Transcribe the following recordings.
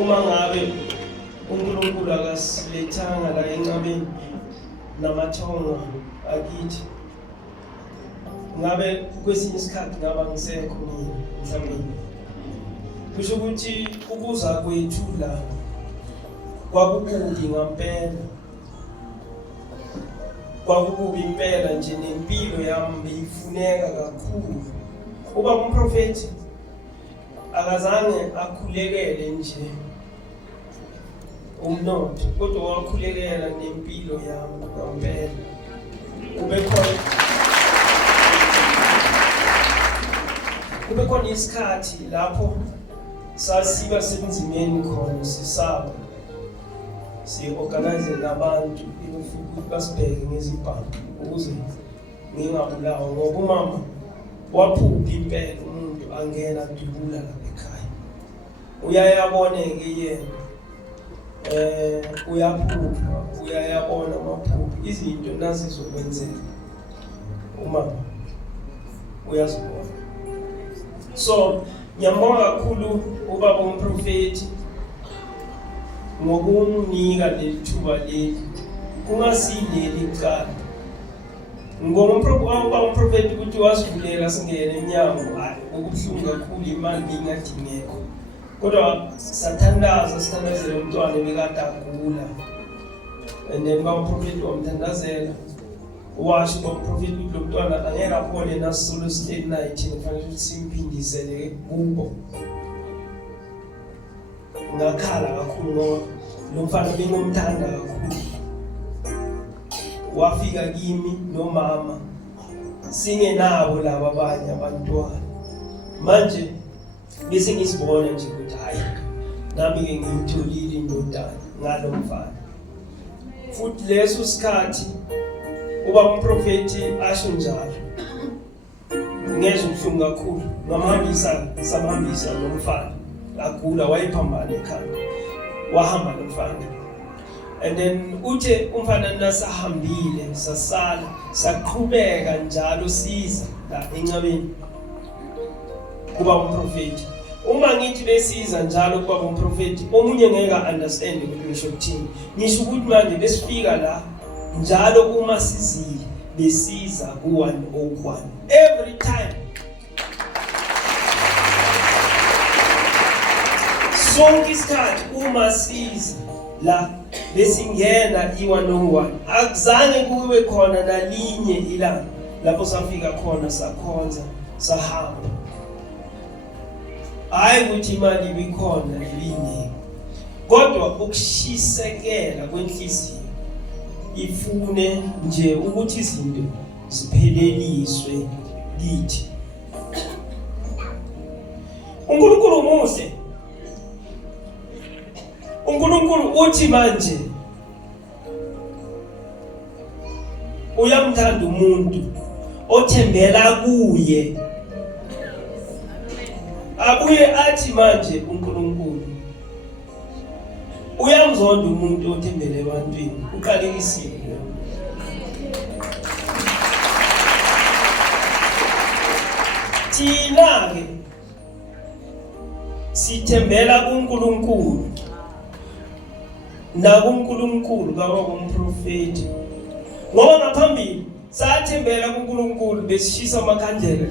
uma ngabe uNkulunkulu akasilethanga la enqabeni namathonga akithi, ngabe kwesinye isikhathi ngaba ngisekho mina mhlawumbe. Kusho ukuthi ukuza kwethu la kwakukubi ngampela, kwakukubi impela nje, nempilo yami beyifuneka kakhulu. Uba umprofeti akazange akhulekele nje umnotho, kodwa wakhulekela nempilo yami ngampela. Kube khona isikhathi lapho sasiba sebunzimeni khona, sisaba, si-organize nabantu ukuthi basibheke ngezibhamu ukuze ngingabulawa, ngoba umama waphupha impela umuntu angena adubula lapha ekhaya. Uyayabona-ke yena uyayabona amaphupho, izinto nazizokwenzeka umama uyazibona. So ngiyambonga kakhulu ubaba umprofeti ngokunginika leli thuba leli, kungasileli kuqala. Ngoba umprofeti ukuthi wasivulela singene emnyango, hayi okubuhlungu kakhulu, imali ingadingeko, kodwa sithandazela umntwana bekade agula. And then umprofeti wamthandazela, washo umprofeti ukuthi lo mntwana angeke aphole nasolo state night, kufanele ukuthi simphindisele kubo. Ngakhala kakhulu ngoba lo mfana bengomthanda kakhulu. Wafika kimi nomama singenabo laba abanye abantwana. Manje bese ngisibona nje ukuthi hayi nami-ke ngiyitholile indodana ngalo mfana. Futhi leso sikhathi uba umprofeti asho njalo, ngezwe ubuhlungu kakhulu. Samhambisa lo mfana, agula, wayephambana ekhaya, wahamba lo mfana. And then uthe umfana nasahambile, sasala, saqhubeka njalo siza la encabeni kuba umprofeti. Uma ngithi besiza njalo kuba umprofeti, omunye ngeke understand ukuthi ngisho ukuthini. Ngisho ukuthi manje besifika la njalo uma sizile besiza ku-101 every time. Sonke isikhathi uma siza la besingena i-101, akuzange kube khona nalinye ilanga lapho safika khona sakhonza sahamba. Hayi ukuthi imali ibikhona linye, kodwa ukushisekela kwenhliziyo ifune nje ukuthi izinto zipheleliswe kithi. uNkulunkulu muhle. uNkulunkulu uthi manje uyamthanda umuntu othembela kuye. Abuye athi manje uNkulunkulu uyamzonda umuntu othembele ebantwini. Uqalekisile. Thina-ke sithembela kuNkulunkulu nakuNkulunkulu kaba umprofeti, ngoba ngaphambili sathembela kuNkulunkulu besishisa amakhandlela.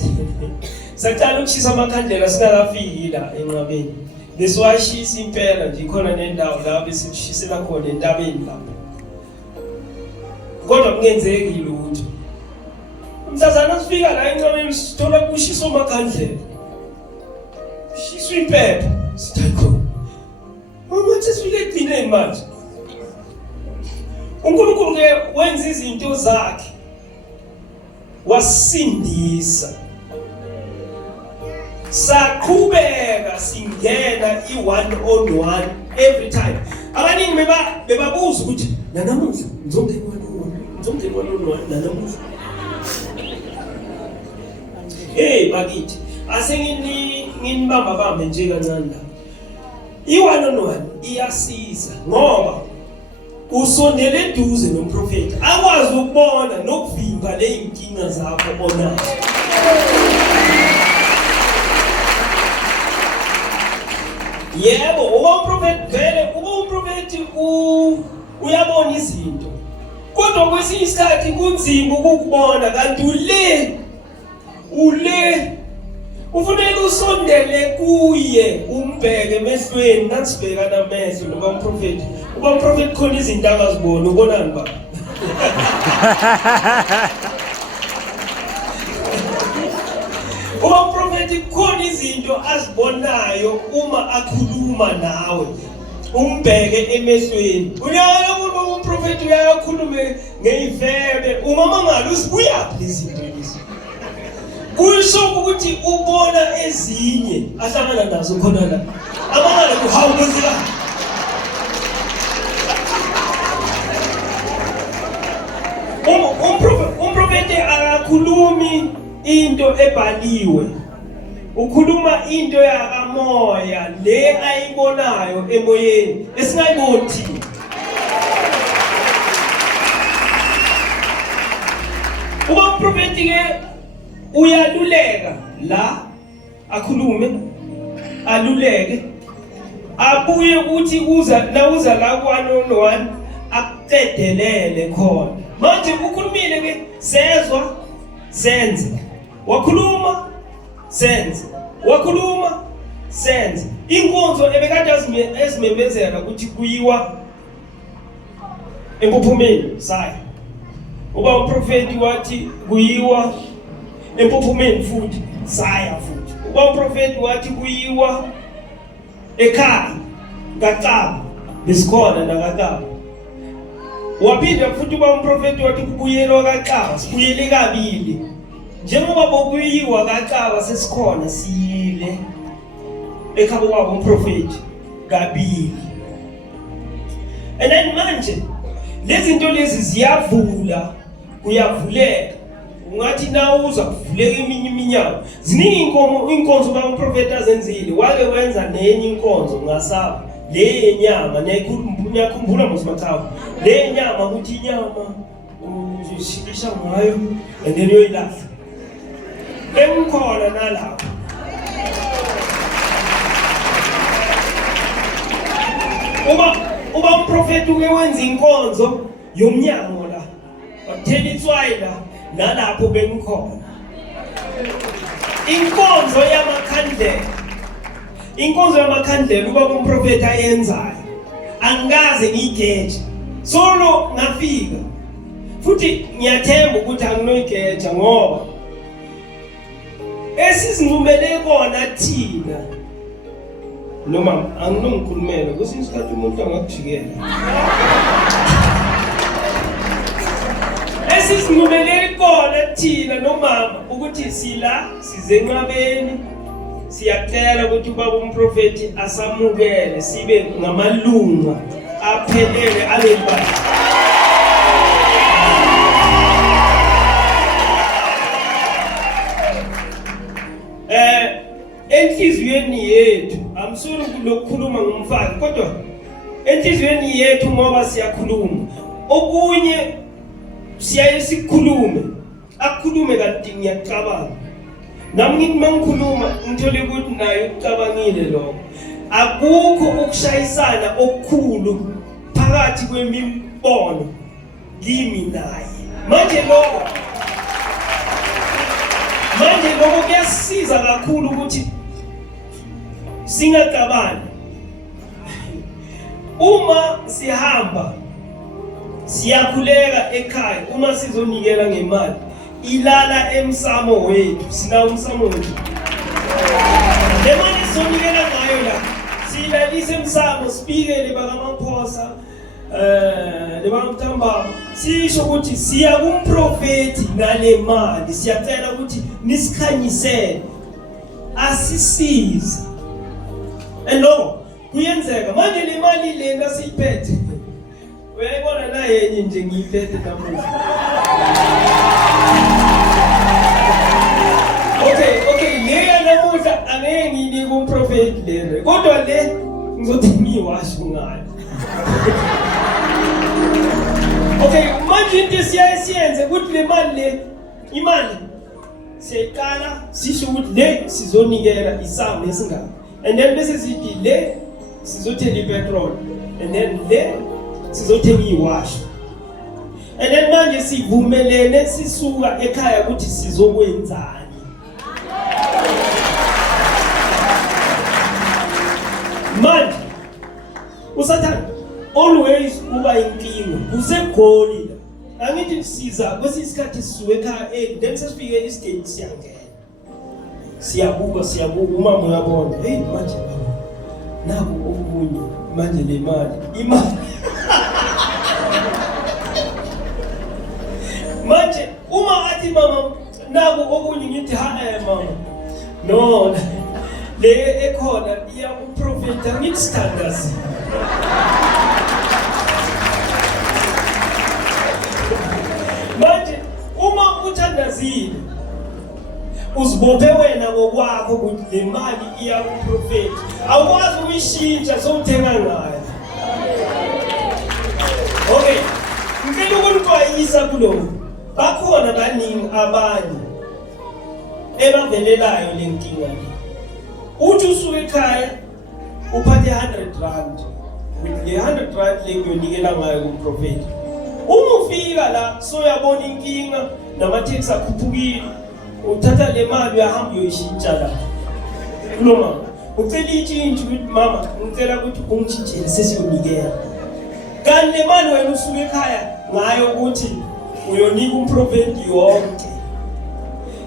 Saqala ukushisa amakhandlela singakafiki la enqabeni, besiwashisa impela nje, khona nendawo la besishisela khona entabeni lapho, kodwa kungenzeki lutho. Mhlazana sifika la enqabeni sithola kushiswa amakhandlela, shiswa impepho, sithakho manje sifike egcineni manje. uNkulunkulu-ke wenza izinto zakhe, wasindisa, saqhubeka singena i-101 every time. Abaningi bebabuza ukuthi nanamuhla ngizongena i-101 nanamuhla. Hey bakithi, nginibamba nje kancane la. I-101 iyasiza ngoba usondele eduze nomprofeti, akwazi ukubona nokuvimba le inkinga zakho onazo. Yebo, uba umprofeti vele, uba umprofeti uyabona izinto. Kodwa kwesinye isikhathi kunzima ukukubona kanti ule ufuneka usondele kuye umbheke emehlweni nasibheka namehlo noba umprofeti. Uba umprofeti khona izinto akazibona ubonani ba? Uba umprofeti khona izinto azibonayo uma akhuluma nawe. Umbheke emehlweni. Uyaya kuba umprofeti uyakhuluma ngeyivebe uma mangalo usibuyaphi izinto lezi. Kusho ukuthi ubona ezinye ahlangana nazo khona la. Amangalo kuhawuzela. Umprofeti akakhulumi into ebhaliwe. Ukhuluma into yakamoya le ayibonayo emoyeni esingayiboni thina. Uba umprofeti ke uyaluleka la akhulume aluleke abuye uthi uza la kwa-1-on-1 akuqedelele khona. Manje ukhulumile ke sezwa senze. Wakhuluma senze. Wakhuluma senze. Inkonzo ebekade ezimemezela ukuthi kuyiwa empophomeni saya. Uba umprofeti wathi kuyiwa empophomeni futhi saya futhi. Uba umprofeti wathi kuyiwa ekhaya kaCaba besikhona nakaCaba. Waphinda futhi uba umprofeti wathi kubuyelwa kaCaba sibuyele kabili. Njengoba bokuyiwa kaCaba sesikhona siyile ekhabo kwabo umprofeti kabili. And then manje lezi zinto lezi ziyavula kuyavuleka. Ungathi nawo uza kuvuleka eminye iminyango. Ziningi inkonzo ba umprofeti azenzile. Wake wenza nenye inkonzo ngasaba. Le yenyama niyakhumbula mosimathawu. Le yenyama ukuthi inyama uzishikisha ngayo and then uyoyilahla. Emkhona nalapho. Uba umprofeti uke wenza inkonzo yomnyango la. Wathela itswayi la nalapho bemkhona. Inkonzo yamakhandlela. Inkonzo yamakhandlela uba umprofeti ayenzayo. Angikaze ngiyigeje. Solo ngafika. Futhi ngiyathemba ukuthi anginoyigeja ngoba esizinqumele kona thina noma anginomkhulumela kwesinye isikhathi umuntu angakujikela. Esizinqumele kona thina nomama ukuthi sila sizenqabeni siyacela ukuthi ubaba umprofeti asamukele sibe ngamalunga aphelele alebali. Enhliziyweni yethu amsuru kulokukhuluma ngumfana kodwa enhliziyweni yethu ngoba siyakhuluma okunye siyaye sikhulume akukhulume kanti ngiyacabanga nami ngithi mangikhuluma ngithole ukuthi naye ucabangile lokho akukho ukushayisana okukhulu phakathi kwemibono kimi naye manje lokho kuyasiza kakhulu ukuthi singacabani. Uma sihamba siyakhuleka ekhaya uma sizonikela ngemali ilala emsamo wethu sina umsamo wethu. Le mali sizonikela ngayo la silalise emsamo sibikele bakaMaphosa lebamthamba sisho ukuthi siya kumprofeti nale mali siyacela ukuthi nisikhanyisele asisize. Elo kuyenzeka manje le mali le ngasiphethe uyayibona na yenye nje ngiyiphethe namuhla. Okay le namuhla angeke ngiyinike umprofeti le kodwa le ngizothi ngiwasho ngayo. Okay, manje into siyenze ukuthi le mali le imali siyaqala sisho ukuthi le sizonikela isamba lesingaka and then bese sithi le sizothenga ipetrol, and then sizothenga iwash. And then manje sivumelene sisuka ekhaya ukuthi sizokwenzani. Manje usathana always uba inkinga kusegoli la. Angithi siza kwesisikhathi sisuke ekhaya then sesifike isigate siyangena. Siyabuka umama uyabona hey manje naku okunye manje le imali manje uma athi mama naku okunye ngithi mama no le ekhona iya uprofeta ngithi standards manje uma uthandazile uzibophe wena ngokwakho ukuthi le mali iya kuprofeti awukwazi ukuyishintsha sowuthenga ngayo. Okay, ngicela ukunixwayisa kuloko bakhona baningi abanye ebavelelayo le nkinga le. Uthi usuke ekhaya uphathe 100 rand, le 100 rand le uyonikela ngayo kuprofeti. Uma ufika la soyabona inkinga namatheksi akhuphukile, uthatha le mali uyahamba uyoyishintsha la. Noma ucela itshintshe ukuthi mama ngicela ukuthi ungitshintshele sesiyonikela. Kanti le mali wena usuke ekhaya ngayo ukuthi uyonika umprofeti yonke.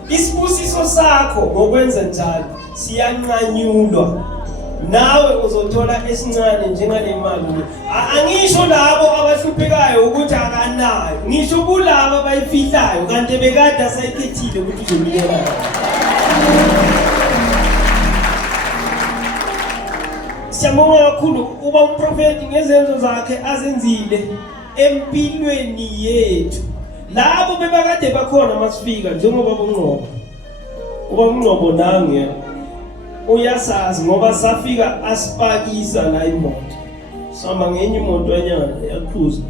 Isibusiso sakho ngokwenza njalo siyanqanyulwa. Nawe uzothola esincane njengale mali. Angisho labo abahluphekayo ukuthi akanayo. Ngisho kulabo abayifihlayo kanti bekade asayikhethile ukuthi uzonikela. Siyabonga kakhulu uba umprofeti ngezenzo zakhe azenzile empilweni yethu. Labo bebakade bakhona masifika njengoba uNqobo. Uba uNqobo nange uyasazi ngoba safika asipakisa la imoto. Sihamba ngenye imoto enyana yaqhuza.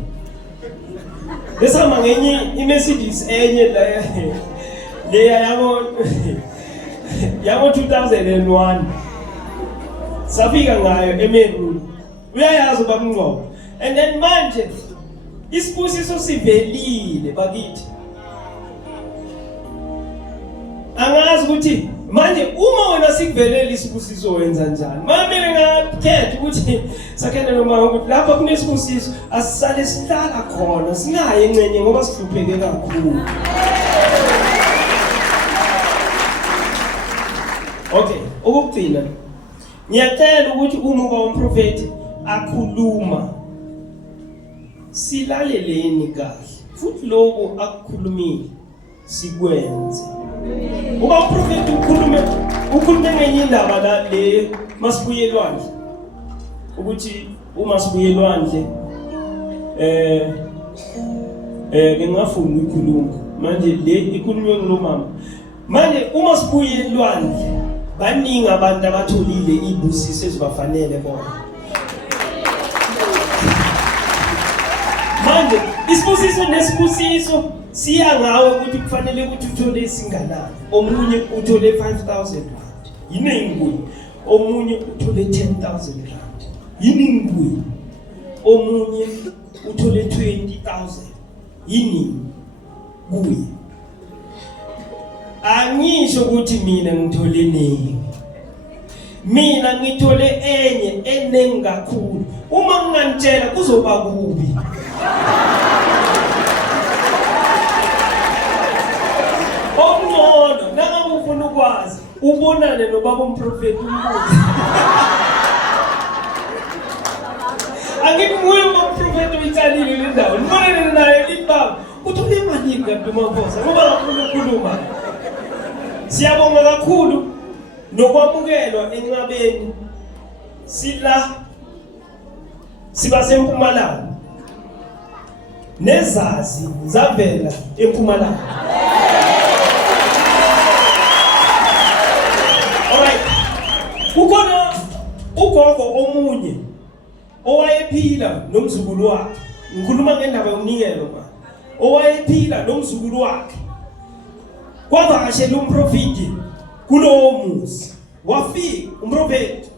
Lesihamba ngenye iMercedes enye la yabo 2001. Safika ngayo eMeru. Uyayazi uba uNqobo. And then manje isibusiso sivelile bakithi. Angazi ukuthi manje uma wena sikuvelele isibusiso wenza njani. Mamele ngakhetha ukuthi sakhena noma ukuthi lapha kunesibusiso asisale sihlala khona singaye encenye ngoba sihlupheke kakhulu. Okay, ukugcina ngiyacela ukuthi uma uba umprofeti akhuluma silaleleni kahle futhi lokho akukhulumile sikwenze. Uba umprofeti ukhulume ngenye indaba la le masibuyelwandle ukuthi uma sibuyelwandle ngingafuna ukukhuluma manje le ikhulunywe ngilomama. Manje uma sibuyelwandle baningi abantu abatholile ibusiso ezibafanele bona. Manje isibusiso nesibusiso siya ngawe ukuthi kufanele ukuthi uthole isinganani. Omunye uthole 5,000 rand. Yini nguye? Omunye uthole 10,000 rand. Yini nguye? Omunye uthole 20,000. Yini nguye? Angisho ukuthi mina ngithole nini. Mina ngithole enye enengi kakhulu. Uma ngingantshela kuzoba kubi. Omngcono nangabe ufuna ukwazi ubonane nobaba umprofeti umbuze. Angikubuye umprofeti uyitsalile le ndawo. Nibonane naye libaba. Uthole imali kanti uMaphosa ngoba ngafuna ukukhuluma. Siyabonga kakhulu nokwamukelwa enqabeni sila siba seMpumalanga. Nezazi zavela eMpumalanga. Alright. Kukhona ugogo omunye owayephila nomzukulu wakhe. Ngikhuluma ngendaba yomnikelo ma. Owayephila nomzukulu wakhe. Kwavakashela umprofeti kulowo muzi. Wafika umprofeti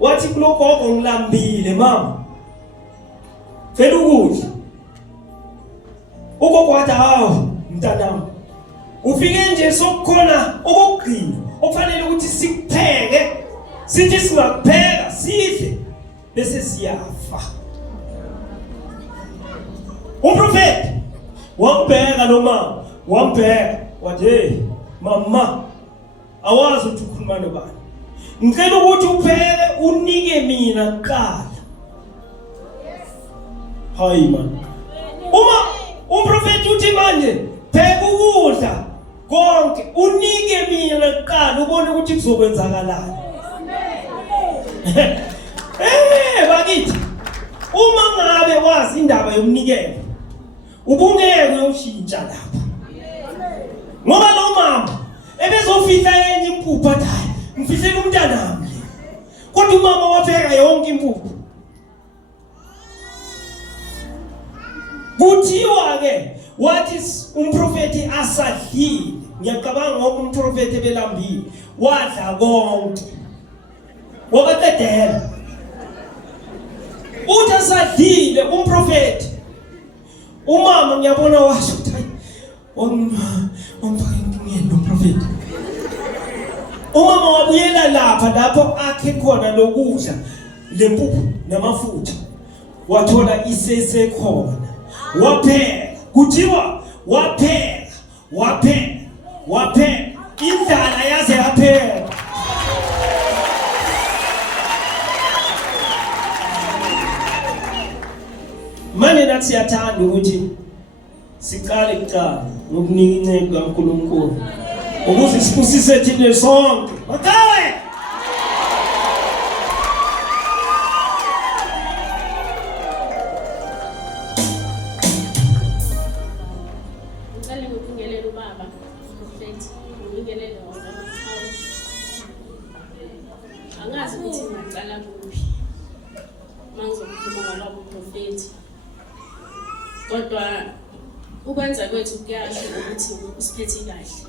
wathi kulogogo ngilambile mama vele ukudla ugogo wathi hawu mntanami ufike nje sokukhona okugcina okufanele ukuthi sikupheke sithi singakupheka sidle bese siyafa. Umprofeti wambheka lo mama wambheka wathi hey mama awazi ukuthi ukhuluma nobani ngicela ukuthi upheke unike mina kuqala. Hayi man uma umprofeti uthi manje pheka ukudla konke unike mina kuqala ubone ukuthi kuzokwenzakalani. Bakithi uma ngabe wazi indaba yomnikelo ubungeke uyoshintsha lapha ngoba lo mama ebezofihla enye impuphu athi ngifihlela umntanami kodwa umama wapheka yonke impuphu. Kuthiwa ke wathi umprofeti asadlile ngiyacabanga ngoba umprofeti ebelambile wadla konke wabaqedela uthi asadlile umprofeti umama ngiyabona washo ukuthi hayi ngiyena umprofeti. Umama wabuyela lapho akhe khona lokudla lempuphu namafutha wathola isesekhona wapheka. Kuthiwa wapheka indala yaze yaphela. Manje nathi siyathanda ukuthi siqale kuqala ngokunika incebo kaNkulunkulu ukuze sibusise thina sonke. Makawe ngicela ngibingelele ubaba umprofeti ngibingelele wona abahawu. Angazi ukuthi ngicala kuphi mangizokhuluma ngalabo umprofeti kodwa ukwenza kwethu kuyasho ukuthi usiphethe kahle.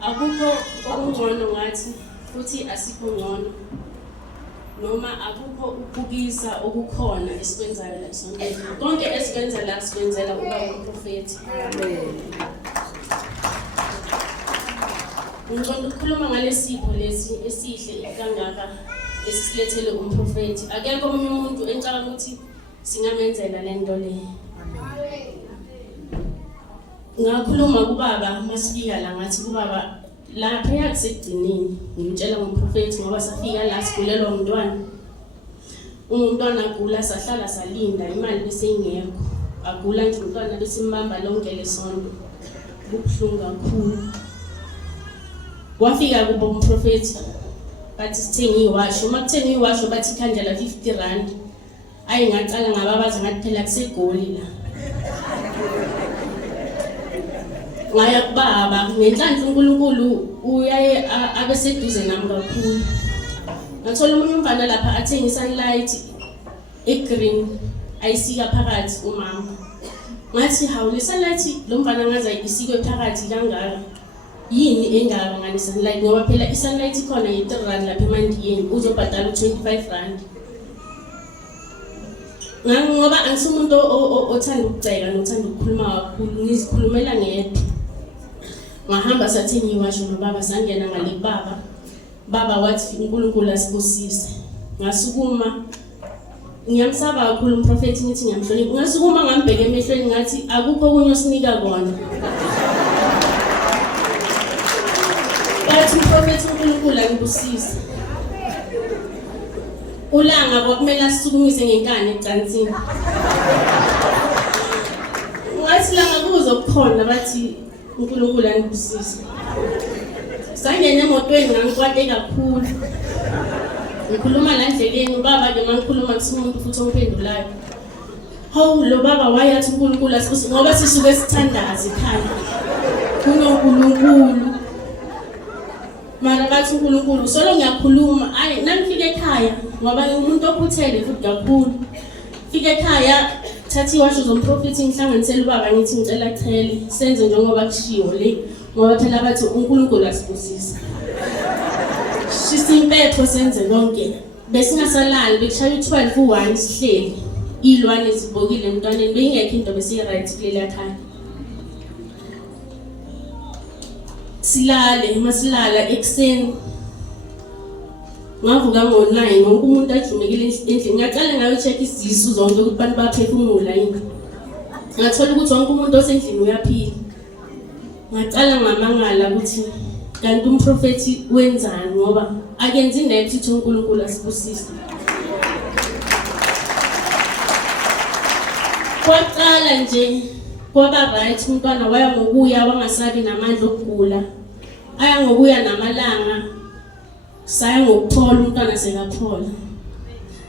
Akukho okungcono ngathi futhi asikho ngcono noma akukho ukubukisa okukhona esikwenzayo la sonkeni. Konke esikwenza la sikwenzela ubaba umprofeti. Ngicela ukukhuluma ngalesipho lesi esihle kangaka esisilethele umprofeti. Akekho omunye umuntu engicabanga ukuthi singamenzela lento le. Ngakhuluma kubaba masifika la ngathi kubaba lapha yakusigcinini ngimtshela ngomprofeti ngoba safika la sigulelwa umntwana. Umntwana agula sahlala salinda imali bese ingekho. Agula nje umntwana bese imbamba lonke lesonto. Kubuhlungu kakhulu. Wafika kubo umprofeti bathi sithenga iwasho. Uma kuthenga iwasho bathi ikhandlela 50 rand. Ayi ngacala ngababaza ngathi phela kusegoli la. Ngaya kubaba ngenhlanhla uNkulunkulu uyaye abeseduze nami kakhulu. Ngathola umunye umfana lapha athenga sunlight egreen ayisika phakathi umama. Ngathi hawu le sunlight lo mfana ngaza isikwe phakathi kangaka. Yini engaba ngani sunlight ngoba phela isunlight ikhona ye3 rand lapha eMandiyeni uzobhadala 25 rand. Ngoba angisumuntu othanda ukuceka nothanda ukukhuluma kakhulu ngizikhulumela ngedwa. Ngahamba sathenga iwasho nobaba sangena ngale baba wathi uNkulunkulu asibusise. Ngasukuma ngiyamsaba kakhulu umprofeti ngithi ngiyamhlonipha. Ngasukuma ngambheka emehlweni ngathi akukho okunye osinika kona. Bathi umprofeti uNkulunkulu angibusise. Ulanga kwakumele asisukumise ngenkani ecansini. Ngathi langa kuzokukhona bathi uNkulunkulu angibusise. Sangena emotweni ngangikwate kakhulu. Ngikhuluma la endleleni ubaba ke mangikhuluma kusumuntu futhi omphendulayo. Hawu lo baba wayathi uNkulunkulu asibusise ngoba sisuke sithandaza ekhaya. kuNkulunkulu. Mara bathi uNkulunkulu solo ngiyakhuluma ayi nangifika ekhaya ngoba umuntu ophuthele futhi kakhulu. Fika ekhaya thathi iwasho zomprofeti ngihlanganisela ubaba ngithi ngicela kuthele senze njengoba kushiwo le ngoba phela bathi uNkulunkulu asibusisa. Shisimpepho senze konke. Besingasalali bekushaya u12 u1 sihleli. Ilwane zibhokile emntwaneni beyingekho into besiyi-right kuleli ekhaya. Silale, masilala ekseni. Ngavuka ngo-9 wonke umuntu ajumekile endlini. Ngaqala ngayo check izisu zonke ukuthi abantu baphefumula yini. Ngathola ukuthi wonke umuntu osendlini uyaphila. Ngaqala ngamangala ukuthi kanti umprofeti wenzani ngoba akenzi next ukuthi uNkulunkulu asibusise. Kwaqala nje kwaba right umntwana waya ngokuya wangasabi namandla okugula. Aya ngokuya namalanga. Saya ngokuphola umntwana sekaphola.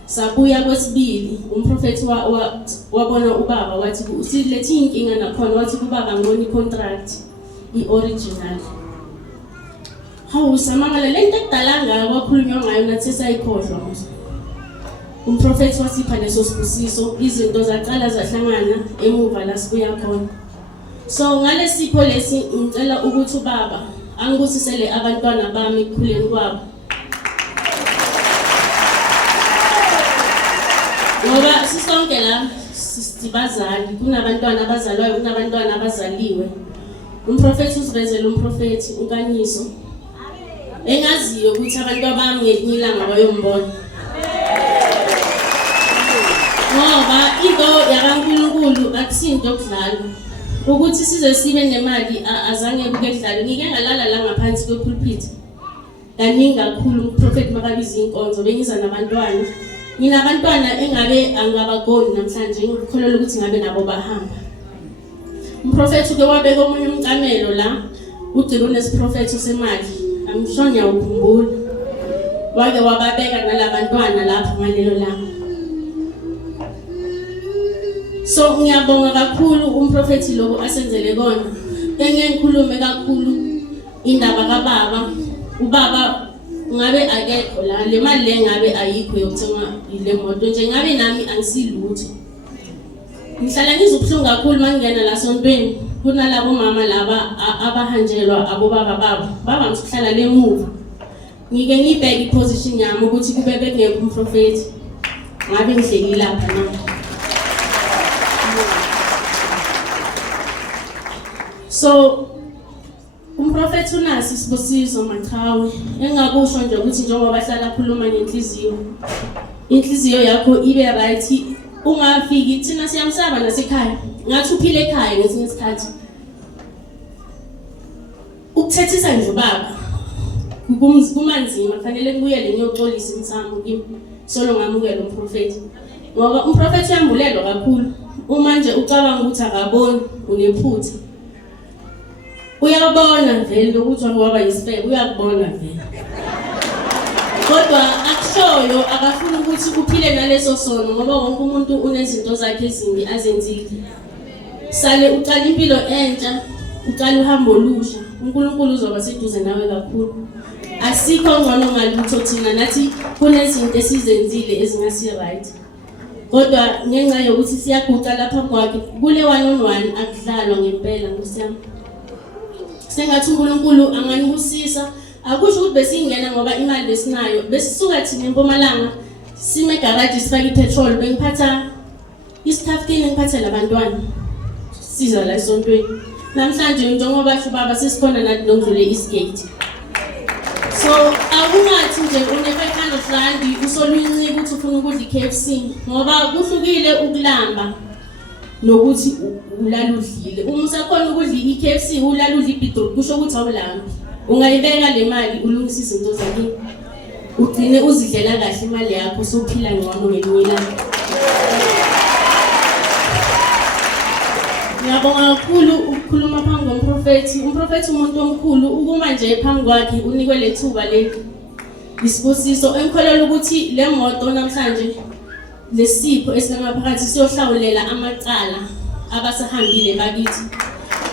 Sabuya kwesibili umprofeti wabona ubaba wathi usilethe inkinga nakhona wathi ubaba ngoni contract ioriginal. Hawu samangala lento ekudalanga kwakhulunywa ngayo nathi sayikhohlwa. Umprofeti wasipha leso sibusiso izinto zaqala zahlangana emuva la sibuya khona. So ngalesipho lesi ngicela ukuthi ubaba angibusisele abantwana bami ekukhuleni kwabo. Ngoba sisonke la sibazali kunabantwana abazalwayo kunabantwana abazaliwe. Umprofeti usivezele umprofeti uNkanyiso. Engaziyo ukuthi abantu abami ngelinye ilanga bayombona. Ngoba into yakaNkulunkulu akusinto yokudlala. Ukuthi size sibe nemali azange kuke kudlala. Ngike ngalala la ngaphansi kwepulpit. Kaningi kakhulu umprofeti makabiza inkonzo bengiza nabantwana. Nginabantwana engabe angabagoni namhlanje ngikholelwa ukuthi ngabe nabo bahamba. Umprofeti uke wabeka omunye umcamelo la uDilo nesiprofeti semali. Amshonya ukhumbula. Wake wababeka nalabantwana lapha ngalelo langa. So ngiyabonga kakhulu umprofeti lokho asenzele kona. Engeke ngikhulume kakhulu indaba kaBaba. Ubaba ngabe akekho la le mali le ngabe ayikho yokuthenga ile moto nje ngabe nami angisilutho. Ngihlala ngizubhlungu kakhulu mangena la sontweni kunalabo mama laba abahanjelwa abobaba babo baba msihlala lemuva. Ngike ngibheke iposition yami ukuthi kube bengekho umprofeti ngabe ngihleli lapha na. So umprofeti unasi sibusiso Maqhawe engakusho nje ukuthi njengoba bahlala khuluma ngenhliziyo inhliziyo yakho ibe right ungafiki thina siyamsaba nasekhaya ngathi uphile ekhaya ngesinye isikhathi ukuthethisa nje ubaba kumanzima kufanele ngibuyele ngiyoxolisa imsamo kimi solo ngamukela umprofeti ngoba umprofeti uyambulelwa kakhulu uma nje ucabanga ukuthi akaboni unephutha. Uyabona vele ukuthi waba yisifebe uyakubona vele. Kodwa akushoyo akafuni ukuthi kuphile naleso sono ngoba wonke umuntu unezinto zakhe ezimbi azenzile. Sale uqala impilo entsha, uqala uhambo olusha. uNkulunkulu uzoba seduze nawe kakhulu. Asikho ngcono ngalutho thina nathi kunezinto esizenzile ezingasi right. Kodwa ngenxa yokuthi siyaguqa lapha kwakhe kule 1-on-1 akudlalwa ngempela ngosiyami. Sengathi uNkulunkulu anganibusisa akusho ukuthi besingena ngoba imali besinayo besisuka thina eMpumalanga sime garage sifake ipetrol bengiphatha isitafkini ngiphathe labantwana siza la esontweni namhlanje njengoba basho baba sesikhona nathi nokudlule Eastgate. So akungathi nje une-500 usoluncike ukuthi ufuna ukudla iKFC ngoba kuhlukile ukulamba nokuthi ulala udlile. Uma usakhona ukudla iKFC ulala udla ibeetroot kusho ukuthi awulanga. Ungayibeka le mali ulungisa izinto zakho. Ugcine uzidlela kahle imali yakho sophila ngcono ngelinye ilanga. Ngiyabonga kakhulu ukukhuluma phambi komprofeti. Umprofeti umuntu omkhulu ukuma nje phambi kwakhe unikwe lethuba leli. Isibusiso engikholelwa ukuthi le moto namhlanje lesipho esinamaphakathi siyohlawulela amacala abasahambile bakithi.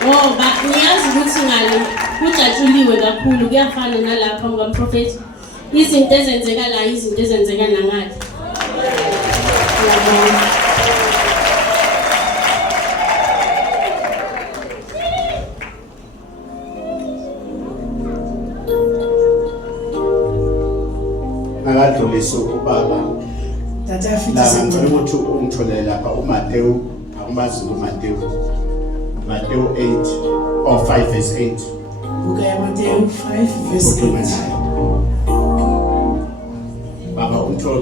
Ngoba niyazi ukuthi ngale kujatshuliwe kakhulu kuyafana nalapha ngomprofeti. Izinto ezenzeka la izinto ezenzeka nangale. akadlulise ubaba Tata afite la isembu. ngicela ukuthi ungitholele lapha uMateyu akumazi uMateyu 8 or 5 verse 8 Buka ya Mateo 5 verse ukhuluma 8. naye baba umthole